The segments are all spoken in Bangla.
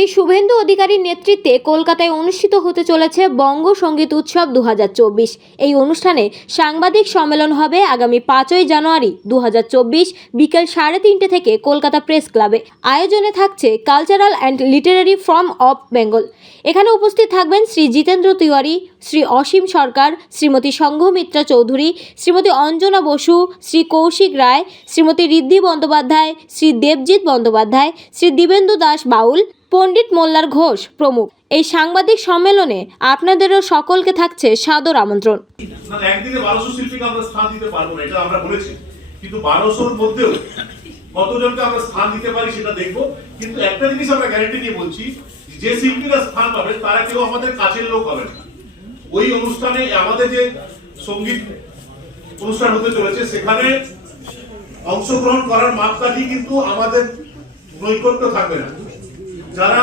শ্রী শুভেন্দু অধিকারীর নেতৃত্বে কলকাতায় অনুষ্ঠিত হতে চলেছে বঙ্গ সঙ্গীত উৎসব 2024। এই অনুষ্ঠানে সাংবাদিক সম্মেলন হবে আগামী 5ই জানুয়ারি 2024 বিকেল 3:30 থেকে কলকাতা প্রেস ক্লাবে। আয়োজনে থাকছে cultural and Literary form of Bengal. এখানে উপস্থিত থাকবেন শ্রী জিতেন্দ্র তিওয়ারি, শ্রী অসীম সরকার, শ্রীমতী সংঘমিত্রা চৌধুরী, শ্রীমতী অঞ্জনা বসু, শ্রী কৌশিক রায়, শ্রীমতী ঋদ্ধি বন্দ্যোপাধ্যায়, শ্রী দেবজিৎ বন্দ্যোপাধ্যায়, শ্রী দিবেন্দু দাস বাউল, পণ্ডিত মোল্লার ঘোষ প্রমুখ। এই সাংবাদিক সম্মেলনে আপনাদেরও সকলকে থাকছে সাদর আমন্ত্রণ। একদিকে 1200 শিল্পীকে আমরা স্থান দিতে পারবো না, এটা আমরা বলেছি, কিন্তু 1200-র মধ্যেও কতজনকে আমরা স্থান দিতে পারি সেটা দেখবো। কিন্তু একটা জিনিস আমরা গ্যারান্টি দিয়ে বলছি, যে শিল্পীরা স্থান পাবেন তারা কেউ আমাদের কাছের লোক হবেন না। ওই অনুষ্ঠানে আমাদের যে সঙ্গীত অনুষ্ঠান হতে চলেছে সেখানে অংশগ্রহণ করার মাপকাঠি কিন্তু আমাদের নৈকট্য থাকবে না। যারা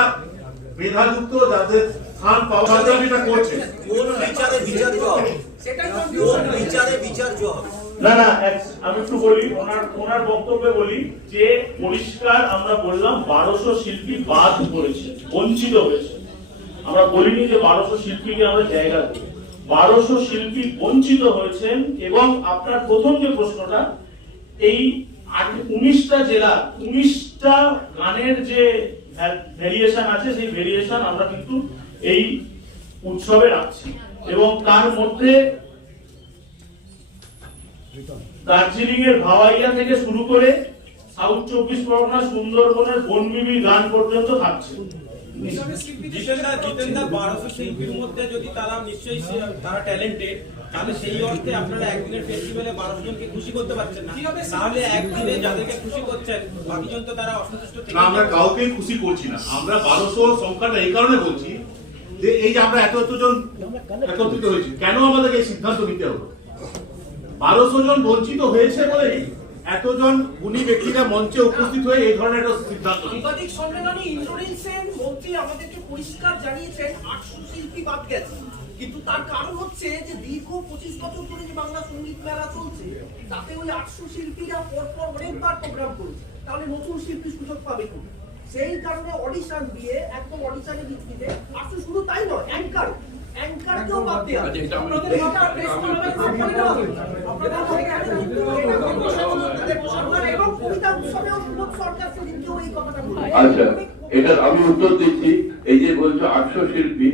মেধাযুক্ত, যাদের স্থান পাওয়া যাবে এটা করছে না না, আমি একটু বলি, ওনার বক্তব্যে বলি যে পরিষ্কার আমরা বললাম 1200 শিল্পী বাদ পড়েছে, বঞ্চিত হয়েছে। আমরা বলিনি যে 1200 শিল্পীকে আমরা জায়গা দিই। 1200 শিল্পী বঞ্চিত হয়েছেন। এবং আপনার প্রথম যে প্রশ্নটা, এই 19টা জেলা 19টা গানের যে ভেরিয়েশন আছে, সেই ভেরিয়েশন আমরা কিন্তু এই উৎসবে রাখছি। এবং তার মধ্যে দার্জিলিং এর ভাওয়াইয়া থেকে শুরু করে সাউথ 24 পরগনা, সুন্দরবনের বনবিবি গান পর্যন্ত থাকছে। জিতেন্দ্র 1200 শিল্পীর মধ্যে যদি তারা নিশ্চয়ই তারা ট্যালেন্টেড, তাহলে সেই অর্থে আপনারা একদিনের ফেস্টিভ্যালে 1200 জনকে খুশি করতে পারছেন না। তাহলে একদিনে যাদেরকে খুশি করছেন বাকিজন তো তারা অসন্তুষ্ট থেকে। আমরা কাউকে খুশি করছি না। আমরা 1200 সংখ্যাটা এই কারণে বলছি যে এই যে আমরা এতজন একত্রিত হয়েছি, কেন আমাদের এই সিদ্ধান্ত নিতে হলো? 1200 জন বঞ্চিত হয়েছে বলে এতজন গুণী ব্যক্তিরা মঞ্চে উপস্থিত হয়ে এই ধরনের একটা সিদ্ধান্ত। সাংবাদিক সম্মেলনে ইন্দ্রনীল সেন মন্ত্রী আমাদেরকে পরিষ্কার জানিয়েছেন 800 শিল্পী বাদ গেছে, কিন্তু তার কারণ হচ্ছে যে দীর্ঘ 25 বছর ধরে যে বাংলা সঙ্গীত মেলা চলছে, তাতে ওই 800 শিল্পীরা পরপর অনেকবার প্রোগ্রাম করেছে, তাহলে নতুন শিল্পী সুযোগ পাবে কোন? সেই কারণে অডিশন দিয়ে একদম অডিশনের ভিত্তিতে 800 শুধু তাই নয়, অ্যাঙ্কারকেও বাদ দেওয়া আপনাদের সরকার প্রেস কনফারেন্স এবং কবিতা উৎসবেও সরকার সেদিনকেও এই কথাটা বলে। আচ্ছা, এটা আমি উত্তর দিচ্ছি। এই যে বলছো 800 শিল্পী,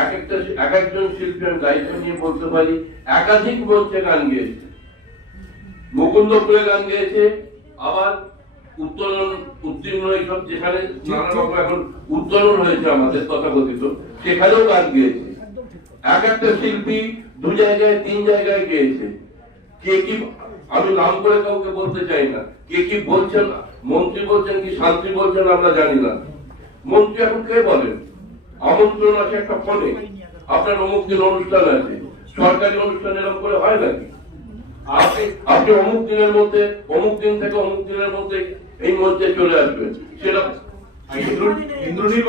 এক একজন শিল্পী আমি দায়িত্ব নিয়ে বলতে পারি একাধিক মঞ্চে গান গেয়েছে, মুকুন্দপুরে গান গেয়েছে, আবার উত্তোলন উত্তীর্ণ এইসব যেখানে নানা রকম এখন উত্তোলন হয়েছে আমাদের তথাকথিত, সেখানেও গান গেয়েছে। এক একটা শিল্পী 2 জায়গায় 3 জায়গায় গেয়েছে। কে কি, আমি নাম করে কাউকে বলতে চাই না, কে কি বলছেন, মন্ত্রী বলছেন কি শান্তি বলছেন আমরা জানি না। মন্ত্রী এখন কে বলেন? আমন্ত্রণ আছে একটা ফোনে, আপনার অমুক দিন অনুষ্ঠান আছে, সরকারি অনুষ্ঠান এরকম করে হয় নাকি? আপনি অমুক দিনের মধ্যে, অমুক দিন থেকে অমুক দিনের মধ্যে এই মধ্যে চলে আসবেন, সেটা ইন্দ্রনীল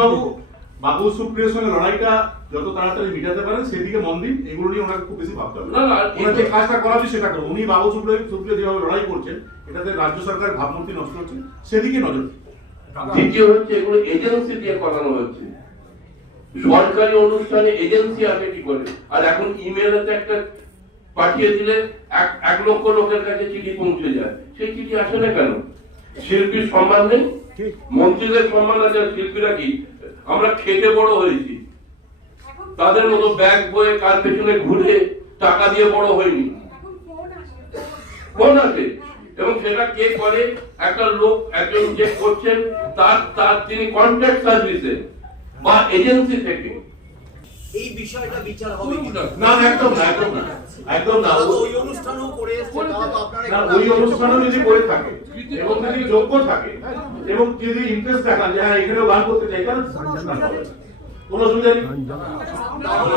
বাবু সুপ্রিয়র সঙ্গে লড়াইটা যত তাড়াতাড়ি মিটাতে পারেন সেদিকে মন দিন। এগুলো নিয়ে ওনাকে খুব বেশি ভাবতে হবে না। ওনার যে কাজটা করা উচিত সেটা করুন। উনি বাবু সুপ্রিয় যেভাবে লড়াই করছেন, এটাতে রাজ্য সরকার ভাবমূর্তি নষ্ট হচ্ছে, সেদিকে নজর। দ্বিতীয় হচ্ছে এগুলো এজেন্সি দিয়ে করানো হচ্ছে। সরকারি অনুষ্ঠানে এজেন্সি আসে কি করে? আর এখন ইমেইলেতে একটা পাঠিয়ে দিলে 1 লক্ষ লোকের কাছে চিঠি পৌঁছে যায়, সেই চিঠি আসে না কেন? শিল্পীর সম্মান নেই, মন্ত্রীদের সম্মান আছে। শিল্পীরা কি, আমরা খেটে বড় হয়েছি, তাদের মতো ব্যাগ বয়ে কার পেছনে ঘুরে টাকা দিয়ে বড় হয়নি। ফোন আসে, এবং সেটা কে করে? একটা লোক, একজন যে করছেন তার তিনি কন্ট্রাক্ট সার্ভিসে বা এজেন্সি থেকে। এই বিষয়টা বিচার হবে না, একদম না, একদম না। ওই অনুষ্ঠানও করে এসেছে, তাহলে আপনারা ওই অনুষ্ঠানও যদি করে থাকে এবং যদি যোগ্য থাকে এবং যদি ইন্টারেস্ট দেখান যে হ্যাঁ এখানেও গান করতে চাই, কারণ কোনো অসুবিধা নেই। তাহলে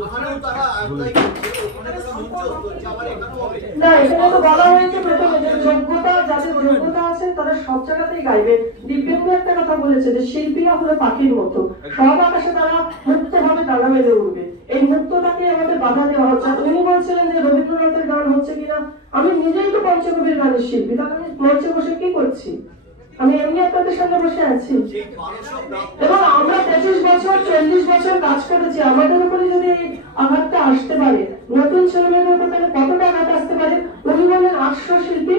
ওখানেও তারা অ্যাপ্লাই করছে, ওখানে তারা মঞ্চ করছে, আবার এখানেও হবে না। এখানে তো বলা হয়েছে প্রথমে যে যোগ্যতা, যাদের যোগ্যতা আছে তারা সব জায়গাতেই গাইবে। দিব্যেন্দু একটা কথা বলেছে যে শিল্পীরা হলো পাখির মতো, সব আকাশে তারা মুক্তভাবে ডানা মেলে উঠবে। এই মুক্ততাকে আমাদের বাধা দেওয়া হচ্ছে। উনি বলছিলেন যে রবীন্দ্রনাথের গান হচ্ছে কিনা, আমি নিজেই তো পঞ্চকবির গানের শিল্পী, তাহলে আমি মঞ্চে বসে কি করছি? আমি এমনি আপনাদের সামনে বসে আছি এবং আমরা 25 বছর 40 বছর কাজ করেছি, আমাদের উপরে যদি এই আঘাতটা আসতে পারে, নতুন ছেলেমেয়েদের উপর তাহলে কতটা আঘাত আসতে পারে। উনি বলেন 800 শিল্পী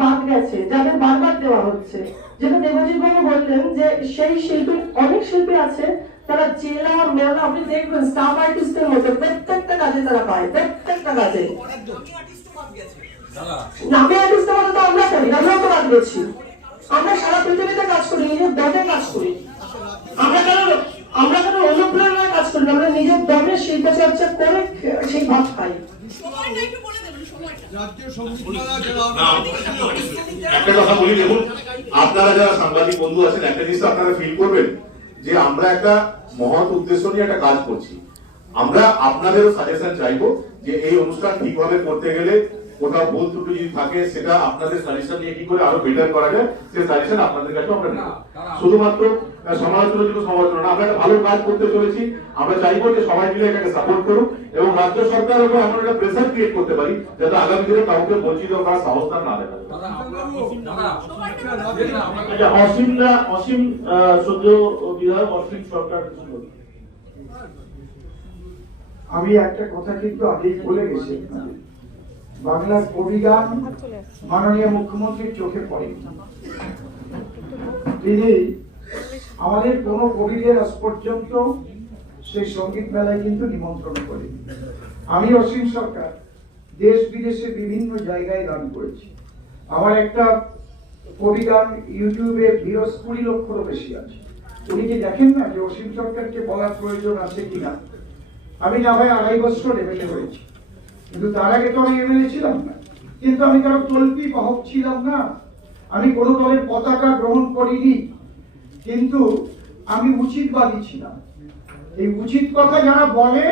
বাদ গেছে, যাদের বারবার দেওয়া হচ্ছে। যেটা দেবজিৎ বাবু বললেন যে সেই শিল্পী, অনেক শিল্পী আছে তারা জেলা মেলা, আপনি দেখবেন স্টাফ আর্টিস্টের মতো প্রত্যেকটা কাজে তারা পায়, প্রত্যেকটা কাজে। নামে আর্টিস্টের মতো তো আমরা করি, আমরাও তো বাদ গেছি। আমরা সারা পৃথিবীতে কাজ করি, নিজের দমে কাজ করি। আমরা কেন অনুপ্রেরণায় কাজ করি, আমরা নিজের দমে শিল্প চর্চা করে সেই ভাব খাই। একটা কথা বলি, দেখুন আপনারা যারা সাংবাদিক বন্ধু আছেন, একটা জিনিস আপনারা ফিল করবেন যে আমরা একটা মহৎ উদ্দেশ্য নিয়ে একটা কাজ করছি। আমরা আপনাদেরও সাজেশন চাইবো যে এই অনুষ্ঠান ঠিকভাবে করতে গেলে কোথাও ভুল ত্রুটি যদি থাকে সেটা আপনাদের সাজেশন নিয়ে কি করে আরো বেটার করা যায় সেই সাজেশন আপনাদের কাছে আমরা নেব। শুধুমাত্র সমালোচনার জন্য সমালোচনা না, আমরা একটা ভালো কাজ করতে চলেছি। আমরা চাইবো যে সবাই মিলে এটাকে সাপোর্ট করুক এবং রাজ্য সরকারের উপর আমরা একটা প্রেসার ক্রিয়েট করতে পারি যাতে আগামী দিনে কাউকে বঞ্চিত করার সাহস না দেখায়। অসীম শ্রদ্ধেয় বিধায়ক অসীম সরকার। আমি একটা কথা কিন্তু আগেই বলে গেছি, বাংলার কবিগান মাননীয় মুখ্যমন্ত্রীর চোখে পড়ে। তিনি আমাদের কোনো কবিদের আজ পর্যন্ত সেই সঙ্গীত মেলায় কিন্তু নিমন্ত্রণ করেন। আমি অসীম সরকার দেশ বিদেশে বিভিন্ন জায়গায় গান করেছি। আমার একটা কবিগান ইউটিউবে ভিউজ 20 লক্ষেরও বেশি আছে। উনি কি দেখেন না যে অসীম সরকারকে বলার প্রয়োজন আছে কিনা? আমি না হয় 2.5 বছর এমএলএ হয়েছি, কিন্তু তার আগে তো আমি এমএলএ ছিলাম না, কিন্তু আমি কারো তল্পি বাহক ছিলাম না, আমি কোনো দলের পতাকা গ্রহণ করিনি, কিন্তু আমি উচিতবাদী ছিলাম। এই উচিত কথা যারা বলে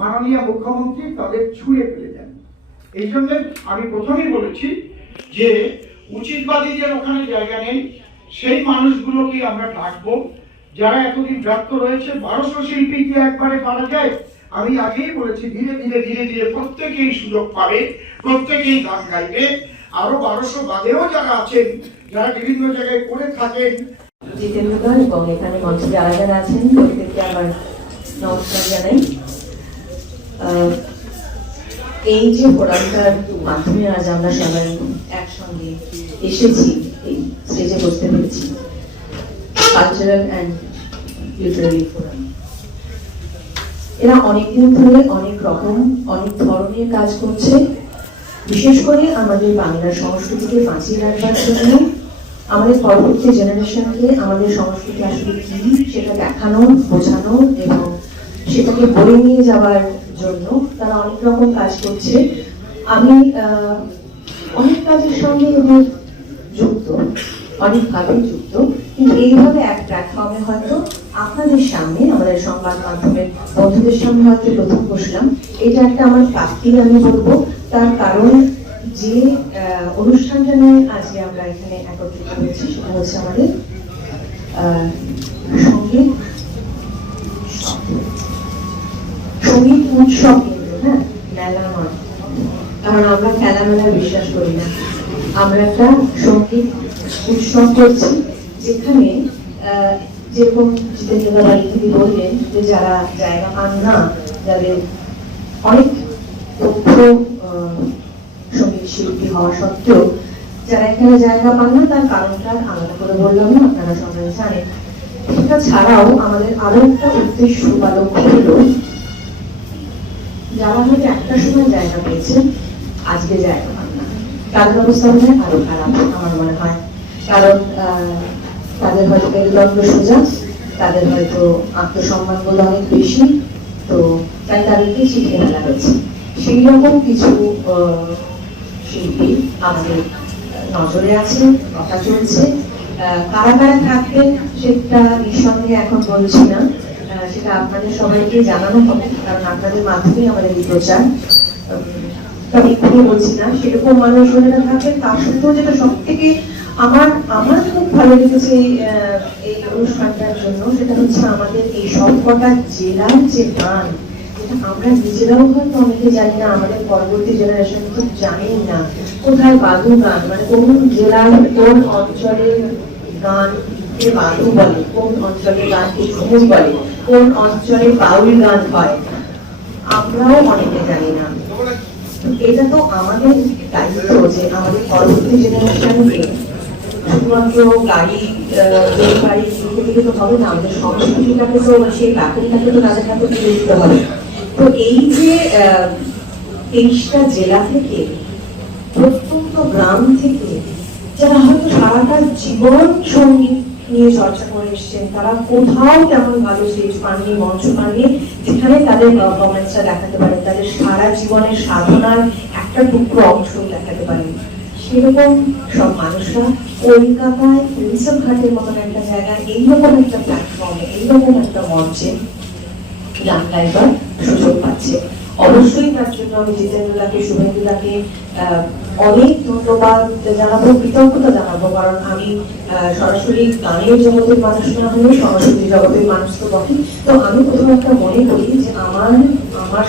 মাননীয় মুখ্যমন্ত্রী তাদের ছুঁড়ে ফেলে দেন। এই জন্য আমি প্রথমেই বলেছি যে উচিতবাদীদের ওখানে জায়গা নেই, সেই মানুষগুলোকে আমরা ডাকবো যারা এতদিন ব্যর্থ রয়েছে। 1200 শিল্পীকে একবারে পারা যায়? আমি আগেই বলেছি ধীরে ধীরে ধীরে ধীরে প্রত্যেকেই সুযোগ পাবে, প্রত্যেকেই গান গাইবে। আরো 1200 বাদেও যারা আছেন, যারা বিভিন্ন জায়গায় করে থাকেন। জিতেন্দ্র এবং এখানে মঞ্চে যারা যারা আছেন প্রত্যেককে আমার নমস্কার জানাই। এই যে ফোরামটার মাধ্যমে আজ আমরা সবাই একসঙ্গে এসেছি, এই স্টেজে বসতে পেরেছি, কালচারাল অ্যান্ড লিটারারি ফোরাম, এরা অনেকদিন ধরে অনেক রকম অনেক ধরনের কাজ করছে, বিশেষ করে আমাদের বাংলার সংস্কৃতিকে বাঁচিয়ে রাখবার জন্য, আমাদের পরবর্তী জেনারেশনকে আমাদের সংস্কৃতি আসলে কি সেটা দেখানো, বোঝানো এবং সেটাকে বয়ে নিয়ে যাওয়ার জন্য তারা অনেক রকম কাজ করছে। আমি অনেক কাজের সঙ্গে এদের যুক্ত, অনেকভাবে যুক্ত, কিন্তু এইভাবে এক প্ল্যাটফর্মে হয়তো আপনাদের সামনে, আমাদের সংবাদ মাধ্যমের বন্ধুদের সামনে হয়তো প্রথম বসলাম। এটা একটা আমার প্রাপ্তি আমি বলবো, তার কারণ যে অনুষ্ঠানটা নিয়ে আজকে আমরা এখানে একত্রিত হয়েছি সেটা হচ্ছে আমাদের সঙ্গীত উৎসব কেন্দ্র, হ্যাঁ, মেলা নয়, কারণ আমরা খেলা মেলা বিশ্বাস করি না। আমরা একটা সঙ্গীত উৎসব করছি যেখানে যেরকম জিতেন্দ্র বাড়ি থেকে বললেন যে যারা জায়গা পান না, যাদের অনেক দক্ষ সঙ্গীত শিল্পী হওয়া সত্ত্বেও যারা এখানে জায়গা পান না, তার কারণটা আলাদা করে বললাম না, আপনারা সবাই জানেন। সেটা ছাড়াও আমাদের আরো একটা উদ্দেশ্য বা লক্ষ্য হলো যারা হয়তো একটা সময় জায়গা পেয়েছেন আজকে জায়গা পান না, তাদের অবস্থা মনে হয় আরো খারাপ আমার মনে হয়। কারণ তাদের হয়তো মেরুদণ্ড সোজা, তাদের হয়তো আত্মসম্মান বোধ অনেক বেশি, তো তাই তাদেরকে শিখে ফেলা হয়েছে। সেই রকম কিছু শিল্পী আমাদের নজরে আছে, কথা চলছে। কারা কারা থাকবেন সেটা নিঃসন্দেহে এখন বলছি না, সেটা আপনাদের সবাইকে জানানো হবে, কারণ আপনাদের মাধ্যমেই আমাদের এই প্রচার। তবে এক্ষুনি বলছি না সেরকম মানুষ যারা থাকবেন, তার সত্ত্বেও যেটা সব থেকে আমার খুব ভালো লেগেছে এই অনুষ্ঠানটার জন্য, সেটা হচ্ছে আমাদের এই সবকটা জেলার যে গান, আমরা নিজেরাও হয়তো অনেকে জানি না, আমাদের পরবর্তী জেনারেশন খুব জানেই না কোথায় বাদু গান, মানে কোন জেলার কোন অঞ্চলের গানকে বাদু বলে, কোন অঞ্চলের গানকে ঝুমুর বলে, কোন অঞ্চলে বাউল গান হয়, আমরাও অনেকে জানি না। এটা তো আমাদের দায়িত্ব যে আমাদের পরবর্তী জেনারেশনকে শুধুমাত্র গাড়ি বাড়ি দিকে তো হবে না, আমাদের সংস্কৃতিটাকে তো সেই ব্যাপারটাকে তো তাদের হাতে তুলে দিতে হবে। তো এই যে 23টা জেলা থেকে, প্রত্যন্ত গ্রাম থেকে যারা হয়তো সারাটা জীবন সঙ্গীত নিয়ে চর্চা করে এসছেন, তারা কোথাও তেমন ভালো স্টেজ পাননি, মঞ্চ পাননি যেখানে তাদের পারফরমেন্সটা দেখাতে পারে, তাদের সারা জীবনের সাধনার একটা টুকরো অংশ দেখাতে পারে। সেরকম সব মানুষরা কলকাতায় প্রিন্সেপ ঘাটের মতন একটা জায়গায় এইরকম একটা প্ল্যাটফর্মে, এইরকম একটা মঞ্চে গান গাইবার সুযোগ পাচ্ছে। অবশ্যই তার জন্য আমি জিতেন্দ্রদাকে, শুভেন্দুদাকে অনেক ধন্যবাদ জানাবো, কৃতজ্ঞতা জানাবো, কারণ আমি সরাসরি গানের জগতের মানুষ না হলেও সংস্কৃতি জগতের মানুষ তো বটে। তো আমি প্রথম একটা মনে করি যে আমার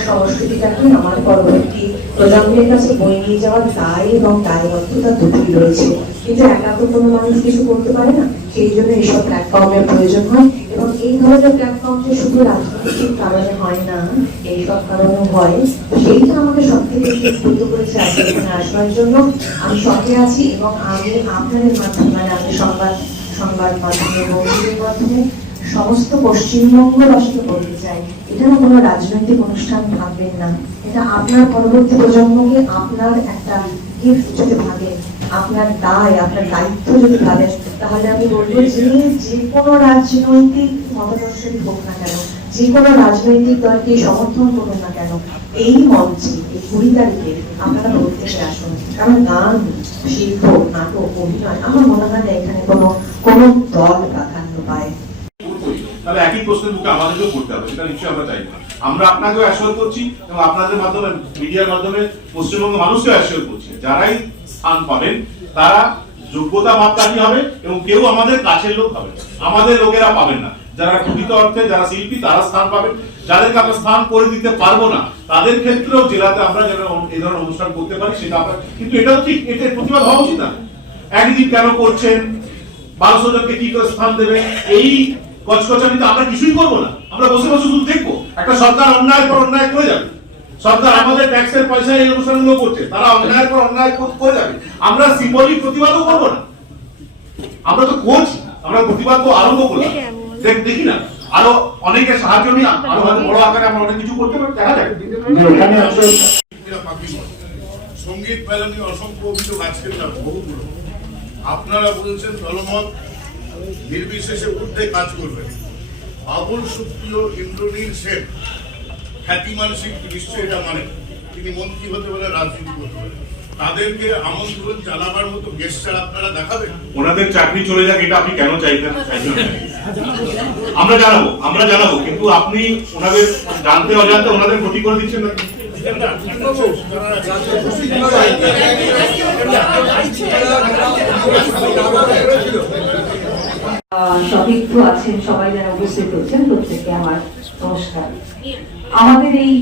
সংস্কৃতিটাকে আমার পরবর্তী প্রজন্মের কাছে বয়ে নিয়ে যাওয়ার দায় এবং দায়বদ্ধতা দুটোই রয়েছে, কিন্তু একা তো কোনো মানুষ কিছু করতে পারে না। সেই জন্য এইসব প্ল্যাটফর্মের প্রয়োজন হয়, এবং এই ধরনের প্ল্যাটফর্ম যে শুধু রাজনৈতিক কারণে হয় না, এইসব কারণেও হয়। সেইটা আমাকে সব থেকে উদ্বুদ্ধ করেছে আজকে এখানে আসবার জন্য। আমি শখে আছি, এবং আমি আপনাদের মাধ্যমে, মানে আমি সংবাদ মাধ্যমে, মন্দিরের মাধ্যমে সমস্ত পশ্চিমবঙ্গবাসীকে বলতে চাই, এটা কোনো রাজনৈতিক অনুষ্ঠান ভাববেন না, এটা আপনার পরবর্তী প্রজন্মকে আপনার একটা গিফট যদি ভাবেন, আপনার দায়, আপনার দায়িত্ব যদি ভাবেন, তাহলে আমি বলবো যে যে কোনো রাজনৈতিক মতাদর্শই হোক না কেন, যে কোনো রাজনৈতিক দলকে সমর্থন করুন না কেন, এই মঞ্চে এই 20 তারিখে আপনারা প্রত্যেকে আসুন। কারণ গান, শিল্প, নাটক, অভিনয়, আমার মনে হয় না এখানে কোনো দল প্রাধান্য পায়। তাহলে একই প্রশ্নের মুখে আমাদেরকেও করতে হবে, সেটা নিশ্চয়ই আমরা চাই না। আমরা আপনাকেও অ্যাসিওর করছি, এবং আপনাদের মাধ্যমে, মিডিয়ার মাধ্যমে পশ্চিমবঙ্গের মানুষকেও অ্যাসিওর করছি, যারাই স্থান পাবেন তারা যোগ্যতা মাপকাঠি হবে, এবং কেউ আমাদের কাছের লোক হবে, আমাদের লোকেরা পাবেন না। যারা প্রকৃত অর্থে যারা শিল্পী তারা স্থান পাবেন, যাদেরকে আমরা স্থান করে দিতে পারবো না তাদের ক্ষেত্রেও জেলাতে আমরা যেন এই ধরনের অনুষ্ঠান করতে পারি সেটা আমরা, কিন্তু এটাও ঠিক, এটা প্রতিবাদ হওয়া উচিত না। একদিন কেন করছেন, 1200 জনকে কি করে স্থান দেবে, এই কচকচানিতে আমরা কিছুই করবো না। আমরা বসে বসে শুধু দেখবো একটা সরকার অন্যায় পর অন্যায় করে যাবে। সরকার আমাদের ট্যাক্সের পয়সায় এই অনুষ্ঠানগুলো করছে, তারা অন্যায় পর অন্যায় করে যাবে। আমরা সিম্বলিক প্রতিবাদও করবো না, আমরা তো করছি, আমরা প্রতিবাদ তো আরম্ভ করলাম। দেখি না আরো অনেকের সাহায্য নিয়ে আরো হয়তো বড় আকারে আমরা অনেক কিছু করতে পারি, দেখা যাবে। সঙ্গীত মেলা নিয়ে অসংখ্য অভিযোগ আজকের না বহুগুলো। আপনারা বলছেন দলমত নির্বিশেষে ঊর্ধ্বে কাজ করবেন। বাবুল সুপ্রিয়, ইন্দ্রনীল সেন খ্যাতিমান শিল্পী, নিশ্চয়ই এটা মানে তিনি মন্ত্রী হতে পারে, রাজনীতি করতে পারে, তাদেরকে আমন্ত্রণ জানাবার মতো গেস্টার আপনারা দেখাবেন। ওনাদের চাকরি চলে যাক এটা আপনি কেন চাইছেন? আমরা জানাবো, কিন্তু আপনি ওনাদের জানতে অজান্তে ওনাদের ক্ষতি করে দিচ্ছেন না। সতীর্থ আছেন, সবাই যারা উপস্থিত হচ্ছেন, প্রত্যেককে আমার নমস্কার। আমাদের এই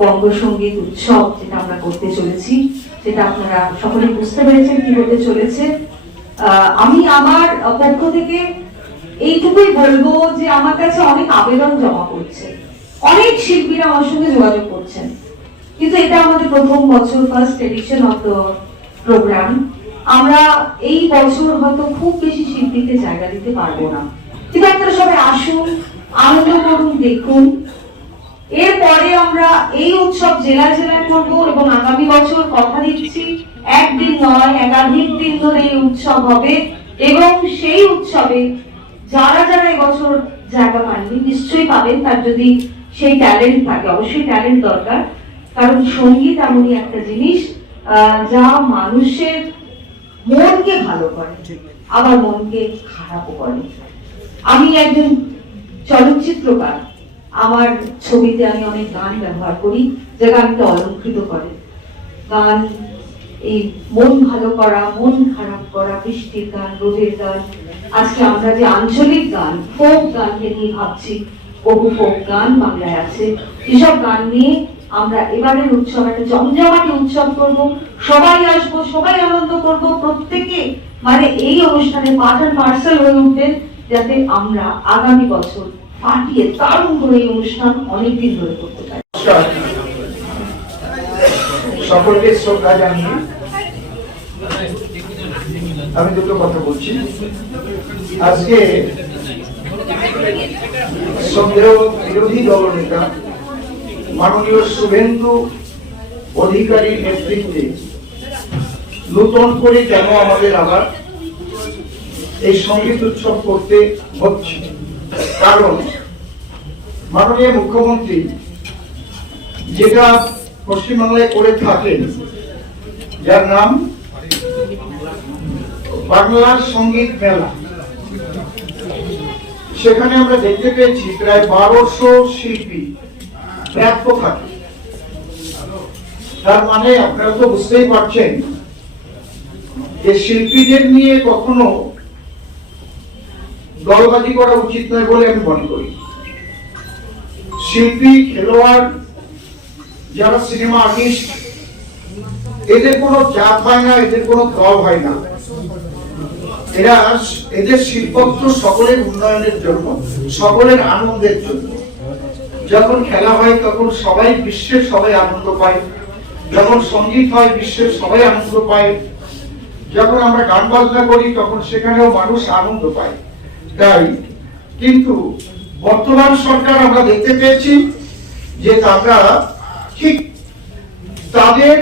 বঙ্গসঙ্গীত উৎসব যেটা আমরা করতে চলেছি, সেটা আপনারা সকলে বুঝতে পেরেছেন কি হতে চলেছে। আমি আমার পক্ষ থেকে এইটুকুই বলবো যে আমার কাছে অনেক আবেদন জমা পড়ছে, অনেক শিল্পীরা আমার সঙ্গে যোগাযোগ করছেন, কিন্তু এটা আমাদের প্রথম বছর, first edition of the programme. আমরা এই বছর হয়তো খুব বেশি শিল্পীকে জায়গা দিতে পারবো না, কিন্তু আপনারা সবাই আসুন, আনন্দ করুন, দেখুন। এরপরে আমরা এই উৎসব জেলায় জেলায় করবো, এবং আগামী বছর কথা দিচ্ছি একদিন নয়, একাধিক দিন ধরে এই উৎসব হবে, এবং সেই উৎসবে যারা যারা এবছর জায়গা পাননি নিশ্চয়ই পাবেন, তার যদি সেই ট্যালেন্ট থাকে। অবশ্যই ট্যালেন্ট দরকার, কারণ সঙ্গীত এমনই একটা জিনিস যা মানুষের মনকে ভালো করে, আবার মনকে খারাপও করে। আমি একজন চলচ্চিত্রকার, আমার ছবিতে আমি অনেক গান ব্যবহার করি, যে গানটা অলঙ্কৃত করে। গান এই মন ভালো করা, মন খারাপ করা, বৃষ্টির গান, রোদের গান, আজকে আমরা যে আঞ্চলিক গান, ফোক গানকে নিয়ে ভাবছি, বহু ফোক গান বাংলায় আছে, এসব গান নিয়ে আমরা এবারের উৎসব একটা জমজমাটি উৎসব করব, সবাই আসবো, সবাই আনন্দ করব, প্রত্যেকে মানে এই অনুষ্ঠানে পার্ট অ্যান্ড পার্সেল হয়ে উঠবেন, যাতে আমরা আগামী বছর ফাটিয়ে দারুণ করে এই অনুষ্ঠান অনেকদিন ধরে করতে পারি। সকলকে শ্রদ্ধা জানিয়ে আমি দুটো কথা বলছি। আজকে শ্রদ্ধেয় বিরোধী দলনেতা মাননীয় শুভেন্দু অধিকারীর নেতৃত্বে নতুন করে কেন আমাদের আবার এই সঙ্গীত উৎসব করতে হচ্ছে, কারণ মাননীয় মুখ্যমন্ত্রী যেটা পশ্চিমবাংলায় করে থাকেন, যার নাম বাংলার সঙ্গীত মেলা, সেখানে আমরা দেখতে পেয়েছি প্রায় 1200 শিল্পী ব্যস্ত থাকে। তার মানে আপনারা তো বুঝতেই পারছেন যে শিল্পীদের নিয়ে কখনো দলবাজি করা উচিত নয় বলে আমি মনে করি। শিল্পী, খেলোয়াড়, যারা সিনেমা আর্টিস্ট, এদের কোনো জাত হয় না, এদের কোনো দল হয় না। এদের শিল্পত্ব সকলের উন্নয়নের জন্য, সকলের আনন্দের জন্য। যখন খেলা হয় তখন সবাই, বিশ্বের সবাই আনন্দ পায়। যখন সঙ্গীত হয় বিশ্বের সবাই আনন্দ পায়। যখন আমরা গান বাজনা করি তখন সেখানেও মানুষ আনন্দ পায়। তাই কিন্তু বর্তমান সরকার আমরা দেখতে পেয়েছি যে তারা ঠিক তাদের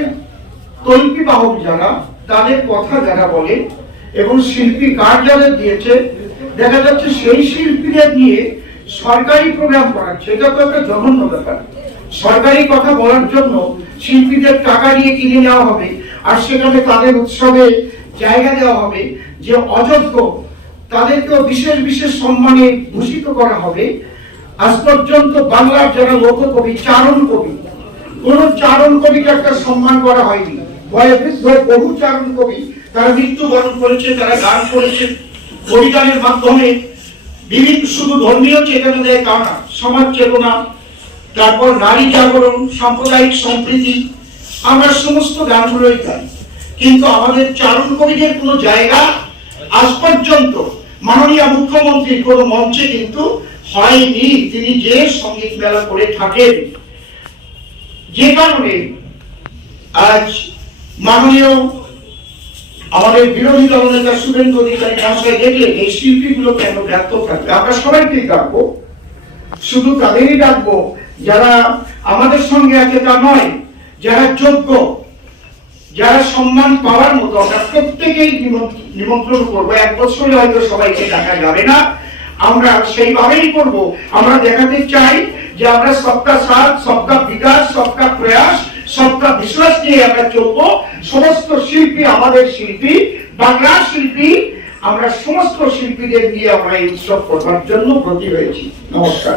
তল্পি বাহক যারা, তাদের কথা যারা বলে এবং শিল্পী কার্ড যাদের দিয়েছে, দেখা যাচ্ছে সেই শিল্পীদের নিয়ে সরকারি প্রোগ্রাম করাচ্ছে। এটা তো একটা জঘন্য ব্যাপার। সরকারি কথা বলার জন্য শিল্পীদের টাকা নিয়ে কিনে নেওয়া হবে, আর সেখানে তাদের উৎসবে জায়গা দেওয়া হবে, যে অযোগ্য তাদেরকেও বিশেষ বিশেষ সম্মানে ভূষিত করা হবে। আজ পর্যন্ত বাংলার যারা লোককবি, চারণ কবি, কোন চারণ কবিকে একটা সম্মান করা হয়নি। বয়োবৃদ্ধ বহু চারণ কবি তারা মৃত্যুবরণ করেছে, তারা গান করেছে, কবিগানের মাধ্যমে বিভিন্ন শুধু ধর্মীয় চেতনা দেয় তা না, সমাজ চেতনা, তারপর নারী জাগরণ, সাম্প্রদায়িক সম্প্রীতি, আমরা সমস্ত গানগুলোই গাই। কিন্তু আমাদের চারণ কবিদের কোনো জায়গা আজ পর্যন্ত মাননীয় মুখ্যমন্ত্রীর কোনো মঞ্চে কিন্তু হয়নি। তিনি যে সঙ্গীত মেলা করে থাকেন, যে কারণে আজ মাননীয় আমাদের বিরোধী দলনেতা শুভেন্দু অধিকারী মহাশয় দেখলে এই শিল্পীগুলো কেন ব্যর্থ থাকবে। আমরা সবাইকেই ডাকবো, শুধু তাদেরই ডাকবো যারা আমাদের সঙ্গে আছে তা নয়, যারা যোগ্য, যারা সম্মান পাওয়ার মতো। আমরা প্রত্যেকেই নিমন্ত্রণ করবো। এক বছরে হয়তো সবাইকে ডাকা যাবে না, আমরা সেইভাবেই করব। আমরা দেখাতে চাই যে আমরা সবকা সাথ, সবকা বিকাশ, সবকা প্রয়াস, সবকা বিশ্বাস নিয়ে আমরা চলবো। সমস্ত শিল্পী আমাদের শিল্পী, বাংলার শিল্পী, আমরা সমস্ত শিল্পীদের নিয়ে আমরা এই উৎসব করবার জন্য ব্রতী হয়েছি। নমস্কার।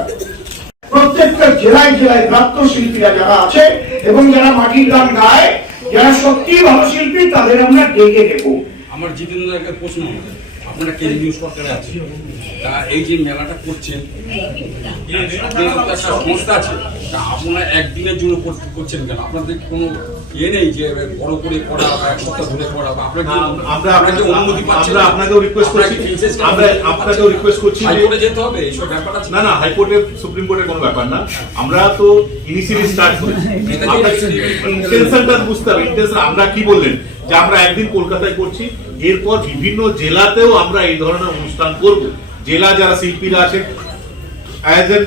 প্রত্যেকটা জেলায় জেলায় প্রাপ্ত শিল্পীরা যারা আছে এবং যারা মাটির গান গায়, যারা সত্যি ভালো শিল্পী, তাদের আমরা ডেকে দেবো। আমার জিতেন্দ্র প্রশ্ন, আপনারা কেন্দ্রীয় সরকারে আছে, তা এই যে মেলাটা করছেন, একটা সংস্থা আছে, তা আপনারা একদিনের জন্য করছেন কেন? আপনাদের কোনো ইয়ে নেই যে বড় করে করা বা এক সপ্তাহ ধরে করা, বা আপনাকে অনুমতি পাচ্ছেন? আপনাকেও রিকোয়েস্ট করছি, আপনাকেও রিকোয়েস্ট করছি হাইকোর্টে যেতে হবে এইসব ব্যাপার আছে? না, হাইকোর্টে, সুপ্রিম কোর্টের কোনো ব্যাপার না। আমরা তো ইনিশিয়ালি স্টার্ট করেছি, ইন্টেনশনটা বুঝতে হবে। ইন্টেনশন আমরা কি বললেন যে আমরা একদিন কলকাতায় করছি, এরপর বিভিন্ন জেলাতেও আমরা এই ধরনের অনুষ্ঠান করব। জেলা যারা শিল্পীরা আছেন, অ্যাজ এন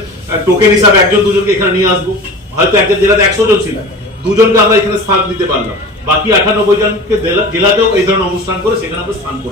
টোকেন হিসাবে একজন দুজনকে এখানে নিয়ে আসবো। হয়তো একটা জেলাতে 100 জন ছিল, দুজনকে আমরা এখানে স্থান দিতে পারলাম, বাকি 98 জনকে জেলাতেও এই ধরনের অনুষ্ঠান করে সেখানে আমরা স্থান করবো।